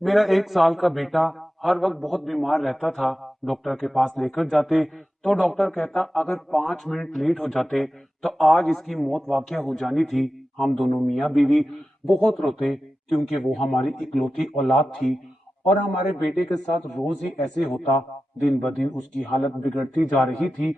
मेरा 1 साल का बेटा हर वक्त बहुत बीमार रहता था। डॉक्टर के पास लेकर जाते तो डॉक्टर कहता अगर 5 मिनट लेट हो जाते तो आज इसकी मौत वाकया हो जानी थी। हम दोनों मियाँ बीवी बहुत रोते क्योंकि वो हमारी इकलौती औलाद थी और हमारे बेटे के साथ रोज ही ऐसे होता। दिन ब दिन उसकी हालत बिगड़ती जा रही थी।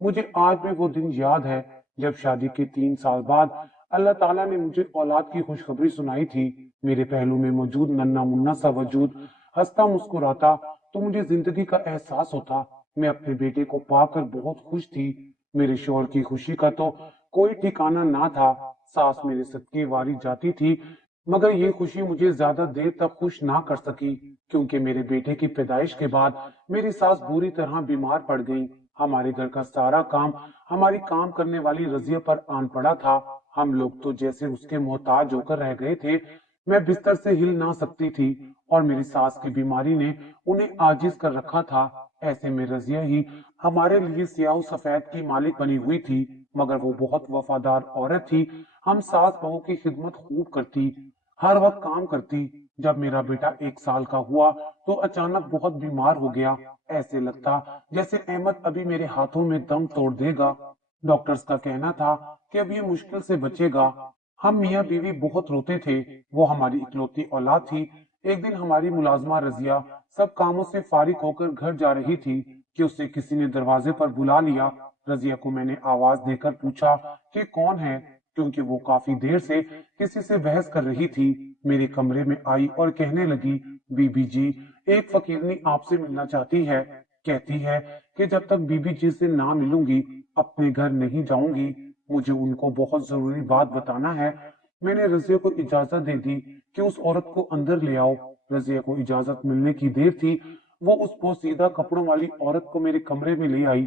मुझे आज भी वो दिन याद है जब शादी के 3 साल बाद अल्लाह ताला ने मुझे औलाद की खुशखबरी सुनाई थी। मेरे पहलू में मौजूद नन्ना मुन्ना सा वजूद हंसता मुस्कुराता तो मुझे जिंदगी का एहसास होता। मैं अपने बेटे को पाकर बहुत खुश थी। मेरे शौहर की खुशी का तो कोई ठिकाना ना था। सास मेरे सदके वारी जाती थी, मगर ये खुशी मुझे ज्यादा देर तक खुश ना कर सकी क्योंकि मेरे बेटे की पैदाइश के बाद मेरी सास बुरी तरह बीमार पड़ गई। हमारे घर का सारा काम हमारी काम करने वाली रजिया पर आन पड़ा था। हम लोग तो जैसे उसके मोहताज होकर रह गए थे। मैं बिस्तर से हिल ना सकती थी और मेरी सास की बीमारी ने उन्हें आजिज कर रखा था। ऐसे में रजिया ही हमारे लिए सियाह सफेद की मालिक बनी हुई थी, मगर वो बहुत वफादार औरत थी। हम सास बहू की खिदमत खूब करती, हर वक्त काम करती। जब मेरा बेटा 1 साल का हुआ तो अचानक बहुत बीमार हो गया। ऐसे लगता जैसे अहमद अभी मेरे हाथों में दम तोड़ देगा। डॉक्टर्स का कहना था कि अब ये मुश्किल से बचेगा। हम मियाँ बीवी बहुत रोते थे। वो हमारी इकलौती औलाद थी। एक दिन हमारी मुलाजमा रजिया सब कामों से फारिग होकर घर जा रही थी कि उसे किसी ने दरवाजे पर बुला लिया। रजिया को मैंने आवाज देकर पूछा कि कौन है, क्योंकि वो काफी देर से किसी से बहस कर रही थी। मेरे कमरे में आई और कहने लगी, बीबी जी, एक फकीरनी आपसे मिलना चाहती है। कहती है कि जब तक बीबी जी से ना मिलूंगी अपने घर नहीं जाऊंगी। मुझे उनको बहुत जरूरी बात बताना है। मैंने रजिया को इजाजत दे दी कि उस औरत को अंदर ले आओ। रजिया को इजाजत मिलने की देर थी। वो उस पोसीदा कपड़ों वाली औरत को मेरे कमरे में ले आई।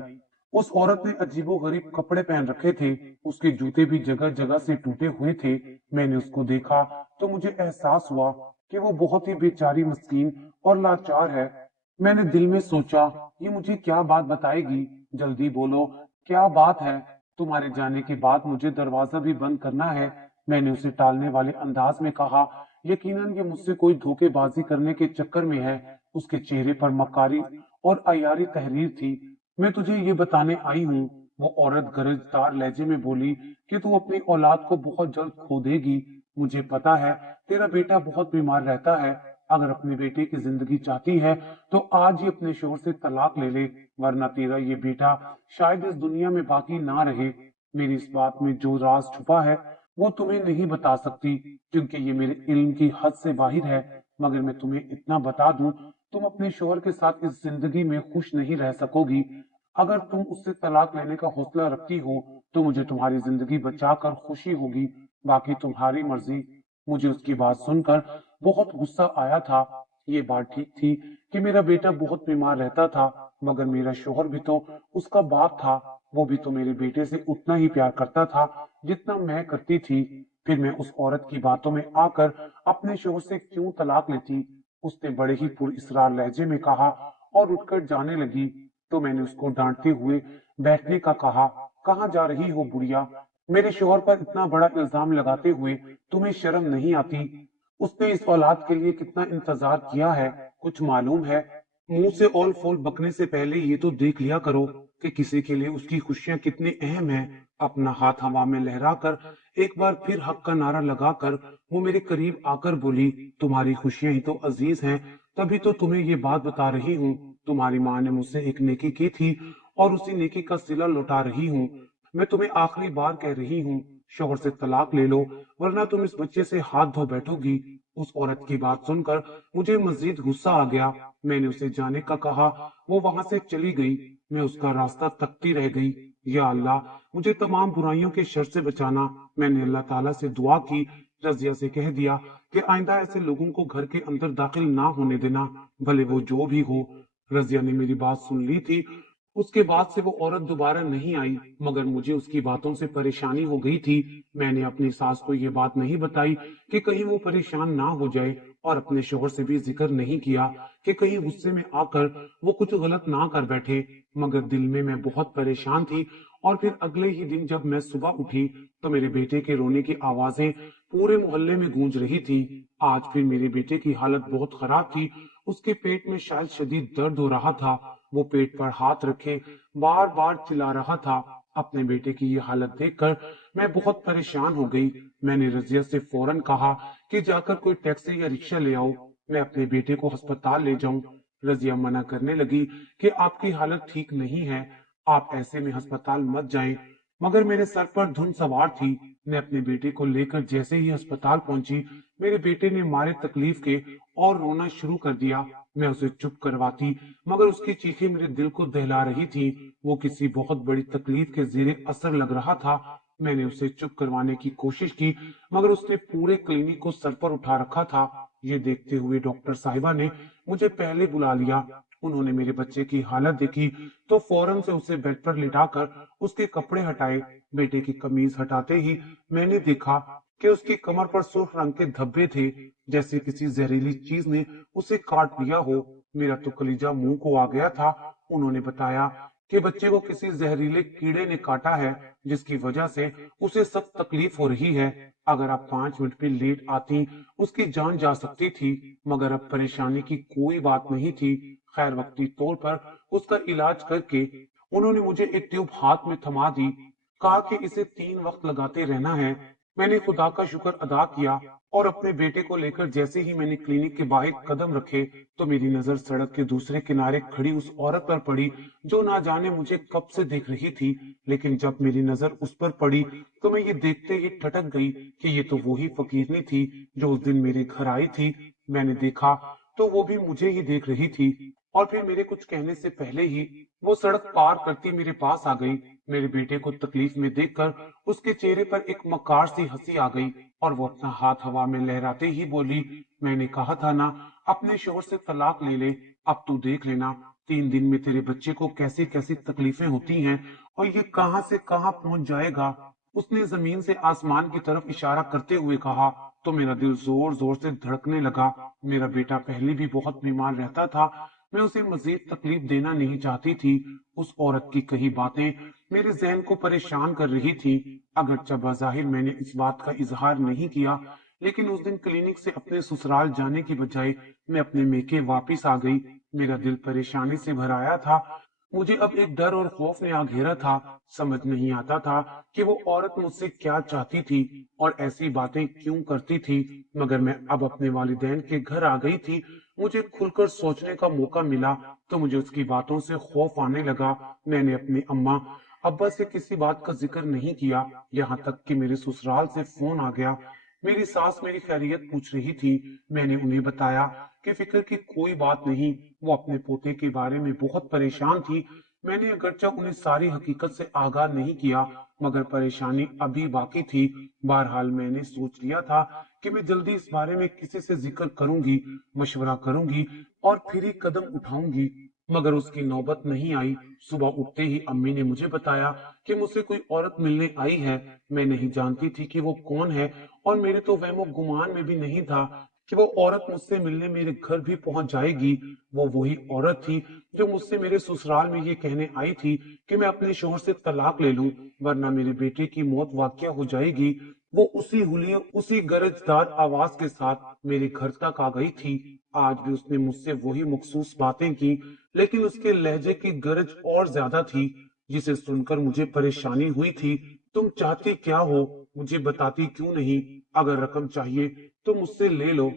उस औरत ने अजीबो गरीब कपड़े पहन रखे थे। उसके जूते भी जगह जगह से टूटे हुए थे। मैंने उसको देखा तो मुझे एहसास हुआ कि वो बहुत ही बेचारी मस्कीन और लाचार है। मैंने दिल में सोचा, ये मुझे क्या बात बताएगी, जल्दी बोलो, क्या बात है। तुम्हारे जाने के बाद मुझे दरवाजा भी बंद करना है। मैंने उसे टालने वाले अंदाज में कहा। यकीनन ये मुझसे कोई धोखेबाजी करने के चक्कर में है। उसके चेहरे पर मकारी और अयारी तहरीर थी। मैं तुझे ये बताने आई हूँ, वो औरत गरजदार लहजे में बोली, कि तू अपनी औलाद को बहुत जल्द खो देगी। मुझे पता है तेरा बेटा बहुत बीमार रहता है। अगर अपने बेटे की जिंदगी चाहती है तो आज ही अपने शोहर से तलाक ले ले, वरना तेरा ये बेटा शायद इस दुनिया में बाकी ना रहे। मेरी इस बात में जो राज छुपा है वो तुम्हें नहीं बता सकती क्योंकि ये मेरे इल्म की हद से बाहर है। मगर मैं तुम्हें इतना बता दूं, तुम अपने शोहर के साथ इस जिंदगी में खुश नहीं रह सकोगी। अगर तुम उससे तलाक लेने का हौसला रखती हो तो मुझे तुम्हारी जिंदगी बचाकर खुशी होगी, बाकी तुम्हारी मर्जी। मुझे उसकी बात सुनकर बहुत गुस्सा आया था। ये बात ठीक थी कि मेरा बेटा बहुत बीमार रहता था, मगर मेरा शोहर भी तो उसका बाप था। वो भी तो मेरे बेटे से उतना ही प्यार करता था जितना मैं करती थी। फिर मैं उस औरत की बातों में आकर अपने शोहर से क्यों तलाक लेती। उसने बड़े ही पुरइसरार लहजे में कहा और उठकर जाने लगी। तो मैंने उसको डांटते हुए बैठने का कहा। कहाँ जा रही हो बुढ़िया, मेरे शोहर पर इतना बड़ा इल्जाम लगाते हुए तुम्हें शर्म नहीं आती। उसने इस औलाद के लिए कितना इंतजार किया है, कुछ मालूम है। मुंह से औल फोल बकने से पहले ये तो देख लिया करो कि किसी के लिए उसकी खुशियां कितनी अहम है। अपना हाथ हवा में लहराकर एक बार फिर हक का नारा लगाकर वो मेरे करीब आकर बोली, तुम्हारी खुशियां ही तो अजीज हैं, तभी तो तुम्हें ये बात बता रही हूँ। तुम्हारी माँ ने मुझसे एक नेकी की थी और उसी नेकी का सिला लौटा रही हूँ। मैं तुम्हें आखिरी बार कह रही हूँ, शोहर से तलाक ले लो, वरना तुम इस बच्चे से हाथ धो बैठोगी। उस औरत की बात सुनकर मुझे मजीद गुस्सा आ गया। मैंने उसे जाने का कहा। वो वहां से चली गई। मैं उसका रास्ता तकती रह गई। या अल्लाह, मुझे तमाम बुराइयों के शर से बचाना। मैंने अल्लाह ताला से दुआ की। रजिया से कह दिया कि आइंदा ऐसे लोगों को घर के अंदर दाखिल ना होने देना, भले वो जो भी हो। रजिया ने मेरी बात सुन ली थी। उसके बाद से वो औरत दोबारा नहीं आई, मगर मुझे उसकी बातों से परेशानी हो गई थी। मैंने अपनी सास को ये बात नहीं बताई कि कहीं वो परेशान ना हो जाए और अपने शोहर से भी जिक्र नहीं किया कि कहीं गुस्से में आकर वो कुछ गलत ना कर बैठे, मगर दिल में मैं बहुत परेशान थी। और फिर अगले ही दिन जब मैं सुबह उठी तो मेरे बेटे के रोने की आवाजें पूरे मोहल्ले में गूंज रही थी। आज फिर मेरे बेटे की हालत बहुत खराब थी। उसके पेट में शायद शदीद दर्द हो रहा था। वो पेट पर हाथ रखे बार बार चिल्ला रहा था। अपने बेटे की ये हालत देखकर मैं बहुत परेशान हो गई। मैंने रजिया से फौरन कहा कि जाकर कोई टैक्सी या रिक्शा ले आओ, मैं अपने बेटे को अस्पताल ले जाऊं। रजिया मना करने लगी कि आपकी हालत ठीक नहीं है, आप ऐसे में अस्पताल मत जाएं। मगर मेरे सर पर धुन सवार थी। मैं अपने बेटे को लेकर जैसे ही अस्पताल पहुंची, मेरे बेटे ने मारे तकलीफ के और रोना शुरू कर दिया। मैं उसे चुप करवाती, मगर उसकी चीखें मेरे दिल को दहला रही थी। वो किसी बहुत बड़ी तकलीफ के जेरे असर लग रहा था। मैंने उसे चुप करवाने की कोशिश की, मगर उसने पूरे क्लिनिक को सर पर उठा रखा था। ये देखते हुए डॉक्टर साहिबा ने मुझे पहले बुला लिया। उन्होंने मेरे बच्चे की हालत देखी तो फौरन से उसे बेड पर लिटाकर उसके कपड़े हटाए। बेटे की कमीज हटाते ही मैंने देखा कि उसकी कमर पर सुर्ख रंग के धब्बे थे, जैसे किसी जहरीली चीज ने उसे काट लिया हो। मेरा तो कलीजा मुंह को आ गया था। उन्होंने बताया कि बच्चे को किसी जहरीले कीड़े ने काटा है, जिसकी वजह से उसे सख्त तकलीफ हो रही है। अगर आप 5 मिनट भी लेट आती उसकी जान जा सकती थी, मगर अब परेशानी की कोई बात नहीं थी। खैर वक्ती तौर पर उसका इलाज करके उन्होंने मुझे एक ट्यूब हाथ में थमा दी। कहा कि इसे 3 वक्त लगाते रहना है। मैंने खुदा का शुक्र अदा किया और अपने बेटे को लेकर जैसे ही मैंने क्लिनिक के बाहर कदम रखे तो मेरी नजर सड़क के दूसरे किनारे खड़ी उस औरत पर पड़ी जो ना जाने मुझे कब से देख रही थी। लेकिन जब मेरी नजर उस पर पड़ी तो मैं ये देखते ही ठटक गई कि ये तो वही फकीरनी थी जो उस दिन मेरे घर आई थी। मैंने देखा तो वो भी मुझे ही देख रही थी, और फिर मेरे कुछ कहने से पहले ही वो सड़क पार करती मेरे पास आ गई। मेरे बेटे को तकलीफ में देखकर उसके चेहरे पर एक मक्कार सी हंसी आ गई और वो अपना हाथ हवा में लहराते ही बोली, मैंने कहा था ना, अपने शोहर से तलाक ले ले। अब तू देख लेना 3 दिन में तेरे बच्चे को कैसी कैसी तकलीफें होती हैं और ये कहां से कहां पहुंच जाएगा। उसने जमीन से आसमान की तरफ इशारा करते हुए कहा तो मेरा दिल जोर जोर से धड़कने लगा। मेरा बेटा पहले भी बहुत बीमार रहता था। मैं उसे मजीद तकलीफ देना नहीं चाहती थी। उस औरत की कही बातें मेरे जहन को परेशान कर रही थी। अगरचे बज़ाहिर मैंने इस बात का इजहार नहीं किया, लेकिन उस दिन क्लिनिक से अपने ससुराल जाने की बजाय मैं अपने मेके वापिस आ गई। मेरा दिल परेशानी से भर आया था। मुझे अब एक डर और खौफ ने आ घेरा था। समझ नहीं आता था कि वो औरत मुझसे क्या चाहती थी और ऐसी बातें क्यों करती थी। मगर मैं अब अपने वालिदैन के घर आ गई थी। मुझे खुलकर सोचने का मौका मिला तो मुझे उसकी बातों से खौफ आने लगा। मैंने अपनी अम्मा अब्बा से किसी बात का जिक्र नहीं किया, यहाँ तक कि मेरे ससुराल से फोन आ गया। मेरी सास मेरी खैरियत पूछ रही थी। मैंने उन्हें बताया कि फिक्र की कोई बात नहीं, वो अपने पोते के बारे में बहुत परेशान थी। मैंने अगरचे उन्हें सारी हकीकत से आगाह नहीं किया, मगर परेशानी अभी बाकी थी। बहरहाल मैंने सोच लिया था कि मैं जल्दी इस बारे में किसी से जिक्र करूंगी, मशवरा करूंगी और फिर ही कदम उठाऊंगी। मगर उसकी नौबत नहीं आई। सुबह उठते ही अम्मी ने मुझे बताया कि मुझसे कोई औरत मिलने आई है। मैं नहीं जानती थी कि वो कौन है और मेरे तो वहमो गुमान में भी नहीं था कि वो औरत मुझसे मिलने मेरे घर भी पहुंच जाएगी। वो वही औरत थी जो मुझसे मेरे ससुराल में ये कहने आई थी कि मैं अपने शोहर से तलाक ले लूं, वरना मेरे बेटे की मौत वाकया हो जाएगी। वो उसी हुलिये उसी गरजदार आवाज के साथ मेरे घर तक आ गई थी। आज भी उसने मुझसे वही मखसूस बातें की, लेकिन उसके लहजे की गरज और ज्यादा थी, जिसे सुनकर मुझे परेशानी हुई थी। तुम चाहती क्या हो, मुझे बताती क्यों नहीं? अगर रकम चाहिए तो मुझसे ले लो।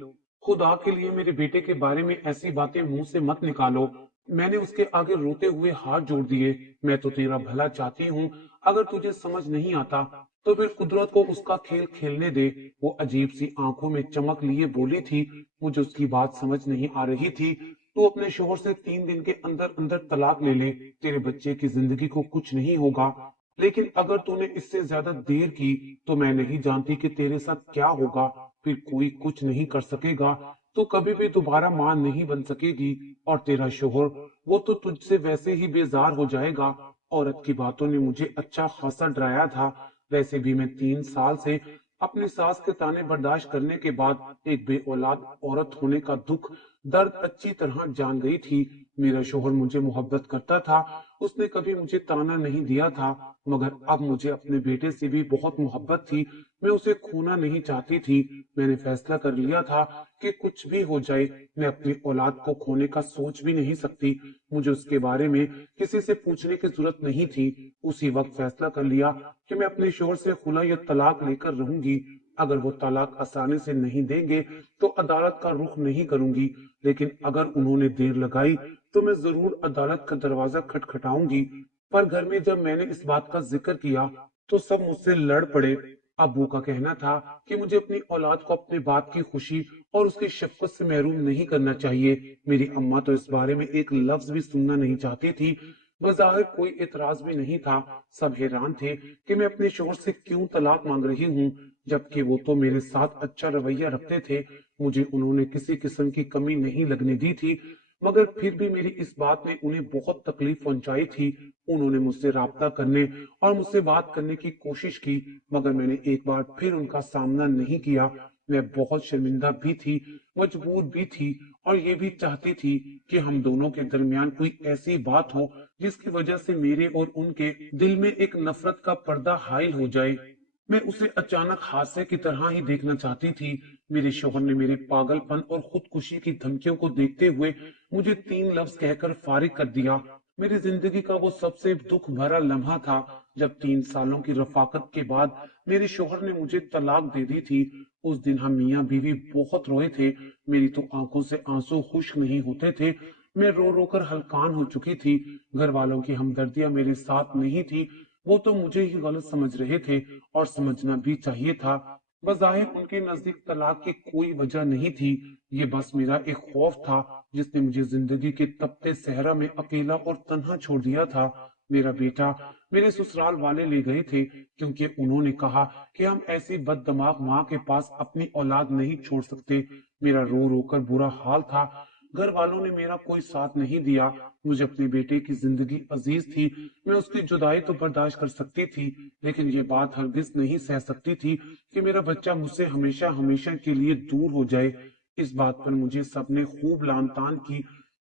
खुदा के लिए मेरे बेटे के बारे में ऐसी बातें मुंह से मत निकालो। मैंने उसके आगे रोते हुए हाथ जोड़ दिए। मैं तो तेरा भला चाहती हूँ। अगर तुझे समझ नहीं आता तो फिर कुदरत को उसका खेल खेलने दे। वो अजीब सी आंखों में चमक लिए बोली थी। मुझे उसकी बात समझ नहीं आ रही थी। तू अपने शोहर से 3 दिन के अंदर अंदर तलाक ले ले, तेरे बच्चे की जिंदगी को कुछ नहीं होगा। लेकिन अगर तूने इससे ज्यादा देर की तो मैं नहीं जानती कि तेरे साथ क्या होगा। फिर कोई कुछ नहीं कर सकेगा। तू कभी भी दोबारा मां नहीं बन सकेगी और तेरा शोहर, वो तो तुझसे वैसे ही बेजार हो जाएगा। औरत की बातों ने मुझे अच्छा खासा डराया था। वैसे भी मैं 3 साल से अपनी सास के ताने बर्दाश्त करने के बाद एक बे औलाद औरत होने का दुख दर्द अच्छी तरह जान गई थी। मेरा शोहर मुझे मोहब्बत करता था, उसने कभी मुझे ताना नहीं दिया था, मगर अब मुझे अपने बेटे से भी बहुत मोहब्बत थी। मैं उसे खोना नहीं चाहती थी। मैंने फैसला कर लिया था कि कुछ भी हो जाए, मैं अपनी औलाद को खोने का सोच भी नहीं सकती। मुझे उसके बारे में किसी से पूछने की जरूरत नहीं थी। उसी वक्त फैसला कर लिया कि मैं अपने शोहर से खुला या तलाक लेकर रहूंगी। अगर वो तलाक आसानी से नहीं देंगे तो अदालत का रुख नहीं करूंगी, लेकिन अगर उन्होंने देर लगाई तो मैं जरूर अदालत का दरवाजा खटखटाऊंगी। पर घर में जब मैंने इस बात का जिक्र किया तो सब मुझसे लड़ पड़े। अब्बू का कहना था कि मुझे अपनी औलाद को अपने बाप की खुशी और उसकी शफकत से महरूम नहीं करना चाहिए। मेरी अम्मा तो इस बारे में एक लफ्ज भी सुनना नहीं चाहती थी। बज़ाहिर कोई एतराज भी नहीं था। सब हैरान थे कि मैं अपने शोहर से क्यों तलाक मांग रही हूँ, जबकि वो तो मेरे साथ अच्छा रवैया रखते थे। मुझे उन्होंने किसी किस्म की कमी नहीं लगने दी थी, मगर फिर भी मेरी इस बात ने उन्हें बहुत तकलीफ पहुंचाई थी। उन्होंने मुझसे राब्ता करने और मुझसे बात करने की कोशिश की, मगर मैंने एक बार फिर उनका सामना नहीं किया। मैं बहुत शर्मिंदा भी थी, मजबूर भी थी, और ये भी चाहती थी कि हम दोनों के दरमियान कोई ऐसी बात हो जिसकी वजह से मेरे और उनके दिल में एक नफरत का पर्दा हाइल हो जाए। मैं उसे अचानक हादसे की तरह ही देखना चाहती थी। मेरे शौहर ने मेरे पागलपन और खुदकुशी की धमकियों को देखते हुए मुझे 3 लफ्ज कहकर फारिग कर दिया। मेरी जिंदगी का वो सबसे दुख भरा लम्हा था जब 3 सालों की रफाकत के बाद मेरे शौहर ने मुझे तलाक दे दी थी। उस दिन हम मियाँ बीवी बहुत रोए थे। मेरी तो आंखों से आंसू खुश्क नहीं होते थे। मैं रो रो कर हलकान हो चुकी थी। घर वालों की हमदर्दियां मेरे साथ नहीं थी। वो तो मुझे ही गलत समझ रहे थे, और समझना भी चाहिए था। बज़ाहिर उनके नजदीक तलाक की कोई वजह नहीं थी। ये बस मेरा एक खौफ था जिसने मुझे जिंदगी के तपते सहरा में अकेला और तन्हा छोड़ दिया था। मेरा बेटा मेरे ससुराल वाले ले गए थे, क्योंकि उन्होंने कहा कि हम ऐसी बददिमाग माँ के पास अपनी औलाद नहीं छोड़ सकते। मेरा रो रो कर बुरा हाल था। घर वालों ने मेरा कोई साथ नहीं दिया। मुझे अपने बेटे की जिंदगी अजीज थी। मैं उसकी जुदाई तो बर्दाश्त कर सकती थी, लेकिन ये बात हरगिज नहीं सह सकती थी कि मेरा बच्चा मुझसे हमेशा हमेशा के लिए दूर हो जाए। इस बात पर मुझे सबने खूब लान तान की।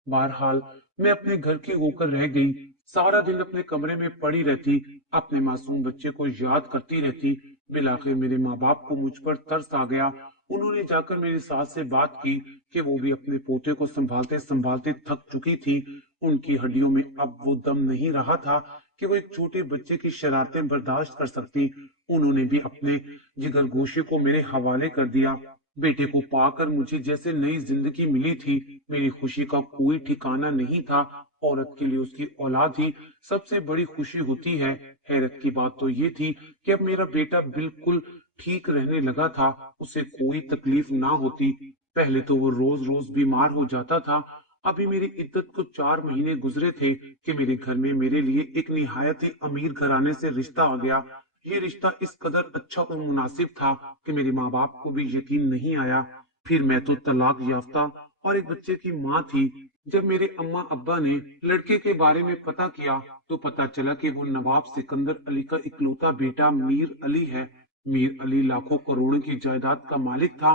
बहरहाल मैं अपने घर की होकर रह गई। सारा दिन अपने कमरे में पड़ी रहती, अपने मासूम बच्चे को याद करती रहती। बिलाखिर मेरे माँ बाप को मुझ पर तरस आ गया। उन्होंने जाकर मेरी सास से बात की कि वो भी अपने पोते को संभालते संभालते थक चुकी थी। उनकी हड्डियों में अब वो दम नहीं रहा था कि वो एक छोटे बच्चे की शरारतें बर्दाश्त कर सकती। उन्होंने भी अपने जिगर गोशे को मेरे हवाले कर दिया। बेटे को पाकर मुझे जैसे नई जिंदगी मिली थी। मेरी खुशी का कोई ठिकाना नहीं था। औरत के लिए उसकी औलाद ही सबसे बड़ी खुशी होती है। हैरत की बात तो ये थी कि अब मेरा बेटा बिल्कुल ठीक रहने लगा था। उसे कोई तकलीफ ना होती। पहले तो वो रोज रोज बीमार हो जाता था। अभी मेरी इद्दत को 4 महीने गुजरे थे कि मेरे घर में मेरे लिए एक निहायत ही अमीर घराने से रिश्ता आ गया। ये रिश्ता इस कदर अच्छा और मुनासिब था कि मेरे माँ बाप को भी यकीन नहीं आया। फिर मैं तो तलाक याफ्ता और एक बच्चे की माँ थी। जब मेरे अम्मा अब्बा ने लड़के के बारे में पता किया तो पता चला कि वो नवाब सिकंदर अली का इकलौता बेटा मीर अली है। मीर अली लाखों करोड़ों की जायदाद का मालिक था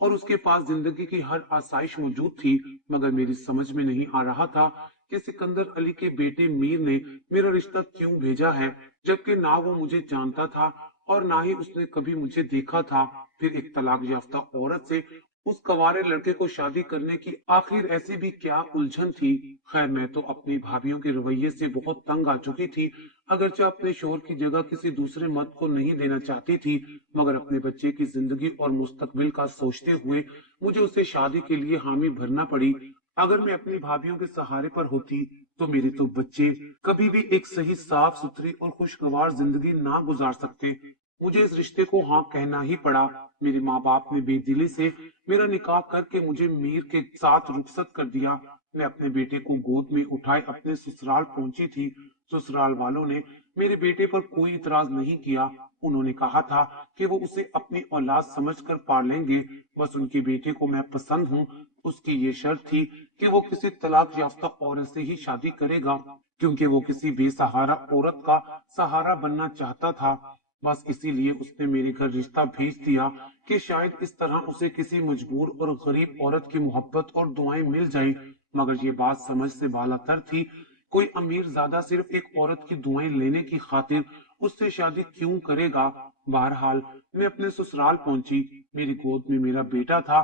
और उसके पास जिंदगी की हर आसाइश मौजूद थी। मगर मेरी समझ में नहीं आ रहा था कि सिकंदर अली के बेटे मीर ने मेरा रिश्ता क्यों भेजा है, जबकि ना वो मुझे जानता था और ना ही उसने कभी मुझे देखा था। फिर एक तलाक याफ्ता औरत से उस कवारे लड़के को शादी करने की आखिर ऐसी भी क्या उलझन थी। खैर मैं तो अपनी भाभीियों के रवैये से बहुत तंग आ चुकी थी। अगरचे अपने शोहर की जगह किसी दूसरे मर्द को नहीं देना चाहती थी, मगर अपने बच्चे की जिंदगी और मुस्तकबिल का सोचते हुए मुझे उसे शादी के लिए हामी भरना पड़ी। अगर मैं अपनी भाभीियों के सहारे पर होती तो मेरे तो बच्चे कभी भी एक सही साफ सुथरी और खुशगवार जिंदगी ना गुजार सकते। मुझे इस रिश्ते को हाँ कहना ही पड़ा। मेरे माँ बाप ने बेदिली से मेरा निकाह करके मुझे मीर के साथ रुखसत कर दिया। मैं अपने बेटे को गोद में उठाए अपने ससुराल पहुंची थी। ससुराल वालों ने मेरे बेटे पर कोई इतराज नहीं किया। उन्होंने कहा था कि वो उसे अपनी औलाद समझकर पाल लेंगे। बस उनके बेटे को मैं पसंद हूँ। उसकी ये शर्त थी कि वो किसी तलाक याफ्ता औरत से ही शादी करेगा, क्योंकि वो किसी बेसहारा औरत का सहारा बनना चाहता था। बस इसीलिए उसने मेरे घर रिश्ता भेज दिया कि शायद इस तरह उसे किसी मजबूर और गरीब औरत की मोहब्बत और दुआएं मिल जाए। मगर ये बात समझ से बालातर थी। कोई अमीर ज्यादा सिर्फ एक औरत की दुआएं लेने की खातिर उससे शादी क्यों करेगा। बहरहाल मैं अपने ससुराल पहुंची। मेरी गोद में मेरा बेटा था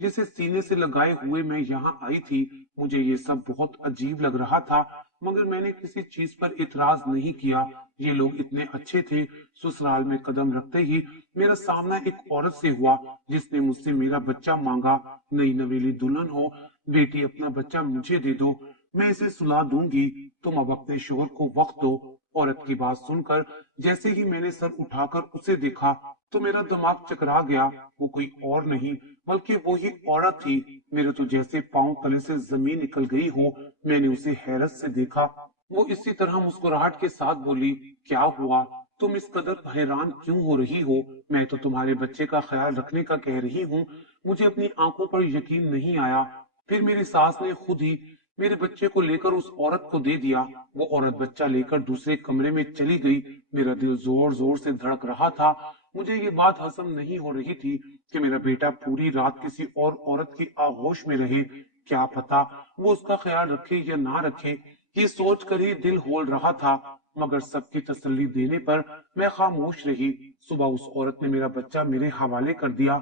जिसे सीने से लगाए हुए मैं यहाँ आई थी। मुझे ये सब बहुत अजीब लग रहा था, मगर मैंने किसी चीज पर इतराज नहीं किया। ये लोग इतने अच्छे थे। ससुराल में कदम रखते ही मेरा सामना एक औरत से हुआ जिसने मुझसे मेरा बच्चा मांगा। नई नवेली दुल्हन हो, बेटी अपना बच्चा मुझे दे दो, मैं इसे सुला दूंगी, तुम अब अपने शोहर को वक्त दो। औरत की बात सुनकर जैसे ही मैंने सर उठाकर उसे देखा तो मेरा दिमाग चकरा गया। वो कोई और नहीं बल्कि वो ही औरत थी। मेरे तो जैसे पांव तले से जमीन निकल गई हो। मैंने उसे हैरत से देखा। वो इसी तरह मुस्कुराहट के साथ बोली, क्या हुआ, तुम इस कदर हैरान क्यों हो रही हो? मैं तो तुम्हारे बच्चे का ख्याल रखने का कह रही हूँ। मुझे अपनी आंखों पर यकीन नहीं आया। फिर मेरी सास ने खुद ही मेरे बच्चे को लेकर उस औरत को दे दिया। वो औरत बच्चा लेकर दूसरे कमरे में चली गई। मेरा दिल जोर जोर से धड़क रहा था। मुझे ये बात हजम नहीं हो रही थी कि मेरा बेटा पूरी रात किसी और औरत की आगोश में रहे। क्या पता वो उसका ख्याल रखे या ना रखे, ये सोच कर ही दिल होल रहा था। मगर सबकी तसल्ली देने पर मैं खामोश रही। सुबह उस औरत ने मेरा बच्चा मेरे हवाले कर दिया।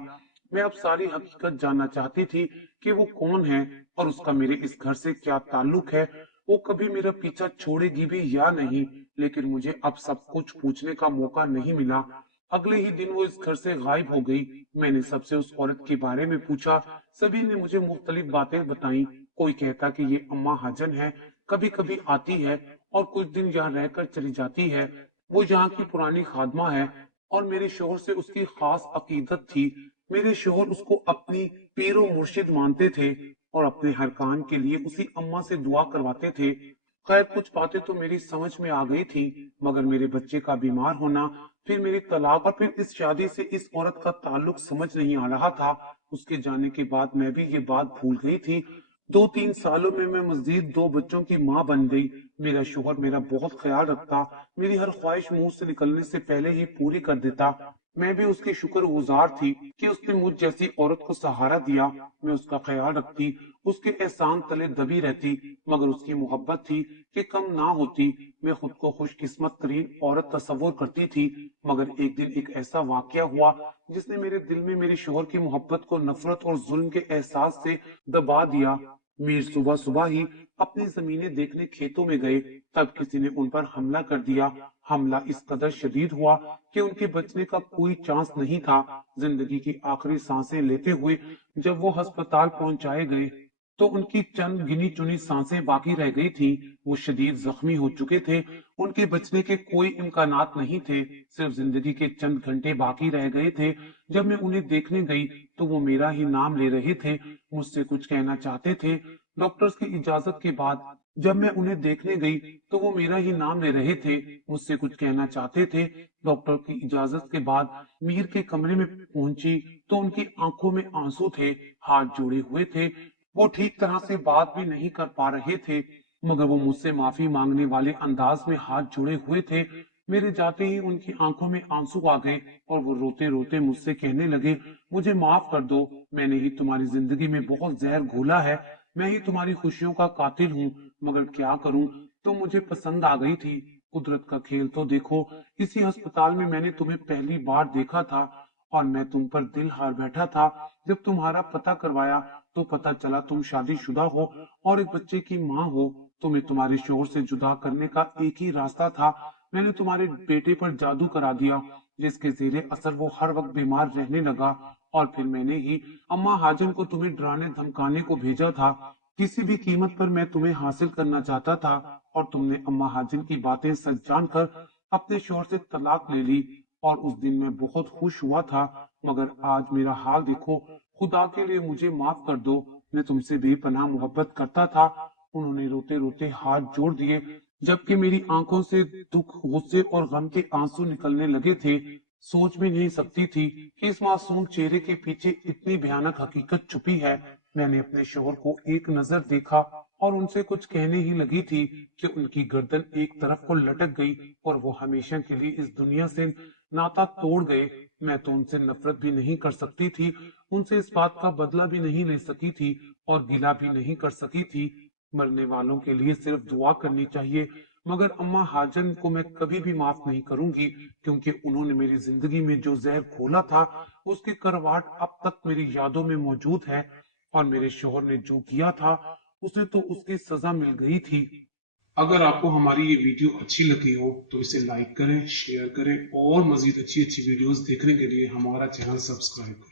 मैं अब सारी हकीकत जानना चाहती थी कि वो कौन है और उसका मेरे इस घर से क्या ताल्लुक है। वो कभी मेरा पीछा छोड़ेगी भी या नहीं। लेकिन मुझे अब सब कुछ पूछने का मौका नहीं मिला। अगले ही दिन वो इस घर से गायब हो गई। मैंने सबसे उस औरत के बारे में पूछा। सभी ने मुझे मुख्तलिफ बातें बताई। कोई कहता कि ये अम्मा हाजन है, कभी कभी आती है और कुछ दिन यहाँ रहकर चली जाती है। वो यहाँ की पुरानी खादमा है और मेरे शोहर से उसकी खास अकीदत थी। मेरे शोहर उसको अपनी पीरो मुर्शिद मानते थे और अपने हर काम के लिए उसी अम्मा से दुआ करवाते थे। खैर कुछ बातें तो मेरी समझ में आ गई थी, मगर मेरे बच्चे का बीमार होना, फिर मेरी तलाक और फिर इस शादी से इस औरत का ताल्लुक समझ नहीं आ रहा था। उसके जाने के बाद मैं भी ये बात भूल गई थी। 2-3 सालों में मैं मजीद 2 बच्चों की माँ बन गई। मेरा शोहर मेरा बहुत ख्याल रखता, मेरी हर ख्वाहिश मुंह से निकलने से पहले ही पूरी कर देता। मैं भी उसकी शुक्रगुजार थी कि उसने मुझ जैसी औरत को सहारा दिया। मैं उसका ख्याल रखती, उसके एहसान तले दबी रहती, मगर उसकी मोहब्बत थी कि कम ना होती। मैं खुद को खुशकिस्मत तरीन औरत तस्वुर करती थी। मगर एक दिन एक ऐसा वाकया हुआ जिसने मेरे दिल में मेरे शोहर की मोहब्बत को नफरत और जुल्म के एहसास से दबा दिया। मीर सुबह सुबह ही अपनी जमीनें देखने खेतों में गए, तब किसी ने उन पर हमला कर दिया। हमला इस कदर शदीद हुआ कि उनके बचने का कोई चांस नहीं था। जिंदगी की आखिरी सांसें लेते हुए जब वो अस्पताल पहुंचाए गए तो उनकी चंद गिनी चुनी सांसें बाकी रह गई थी। वो शदीद जख्मी हो चुके थे। उनके बचने के कोई इम्कानात नहीं थे। सिर्फ जिंदगी के चंद घंटे बाकी रह गए थे। जब मैं उन्हें देखने गई तो वो मेरा ही नाम ले रहे थे, मुझसे कुछ कहना चाहते थे। डॉक्टर्स की इजाजत के बाद जब मैं उन्हें देखने गई तो वो मेरा ही नाम ले रहे थे, मुझसे कुछ कहना चाहते थे। डॉक्टर की इजाजत के बाद मीर के कमरे में पहुंची तो उनकी आंखों में आंसू थे, हाथ जोड़े हुए थे। वो ठीक तरह से बात भी नहीं कर पा रहे थे, मगर वो मुझसे माफी मांगने वाले अंदाज में हाथ जोड़े हुए थे। मेरे जाते ही उनकी आंखों में आंसू आ गए और वो रोते रोते मुझसे कहने लगे, मुझे माफ कर दो, मैंने ही तुम्हारी जिंदगी में बहुत जहर घोला है, मैं ही तुम्हारी खुशियों का कातिल हूँ। मगर क्या करूं, तुम मुझे पसंद आ गई थी। कुदरत का खेल तो देखो, इसी अस्पताल में मैंने तुम्हें पहली बार देखा था और मैं तुम पर दिल हार बैठा था। जब तुम्हारा पता करवाया तो पता चला तुम शादीशुदा हो और एक बच्चे की माँ हो। तुम्हें तुम्हारे शोहर से जुदा करने का एक ही रास्ता था। मैंने तुम्हारे बेटे पर जादू करा दिया जिसके जेरे असर वो हर वक्त बीमार रहने लगा। और फिर मैंने ही अम्मा हाजन को तुम्हें डराने धमकाने को भेजा था। किसी भी कीमत पर मैं तुम्हें हासिल करना चाहता था और तुमने अम्मा हाजिन की बातें सच जानकर अपने शोहर से तलाक ले ली। और उस दिन मैं बहुत खुश हुआ था, मगर आज मेरा हाल देखो। खुदा के लिए मुझे माफ कर दो, मैं तुमसे बेपनाह मोहब्बत करता था। उन्होंने रोते रोते हाथ जोड़ दिए, जबकि मेरी आंखों से दुख, गुस्से और गम के आंसू निकलने लगे थे। सोच भी नहीं सकती थी कि इस मासूम चेहरे के पीछे इतनी भयानक हकीकत छुपी है। मैंने अपने शोहर को एक नजर देखा और उनसे कुछ कहने ही लगी थी कि उनकी गर्दन एक तरफ को लटक गई और वो हमेशा के लिए इस दुनिया से नाता तोड़ गए। मैं तो उनसे नफरत भी नहीं कर सकती थी, उनसे इस बात का बदला भी नहीं ले सकी थी और गिला भी नहीं कर सकी थी। मरने वालों के लिए सिर्फ दुआ करनी चाहिए, मगर अम्मा हाजन को मैं कभी भी माफ नहीं करूंगी, क्योंकि उन्होंने मेरी जिंदगी में जो जहर घोला था उसकी करवाट अब तक मेरी यादों में मौजूद है। और मेरे शोहर ने जो किया था उसे तो उसकी सजा मिल गई थी। अगर आपको हमारी ये वीडियो अच्छी लगी हो तो इसे लाइक करें, शेयर करें और मजीद अच्छी अच्छी वीडियोस देखने के लिए हमारा चैनल सब्सक्राइब करें।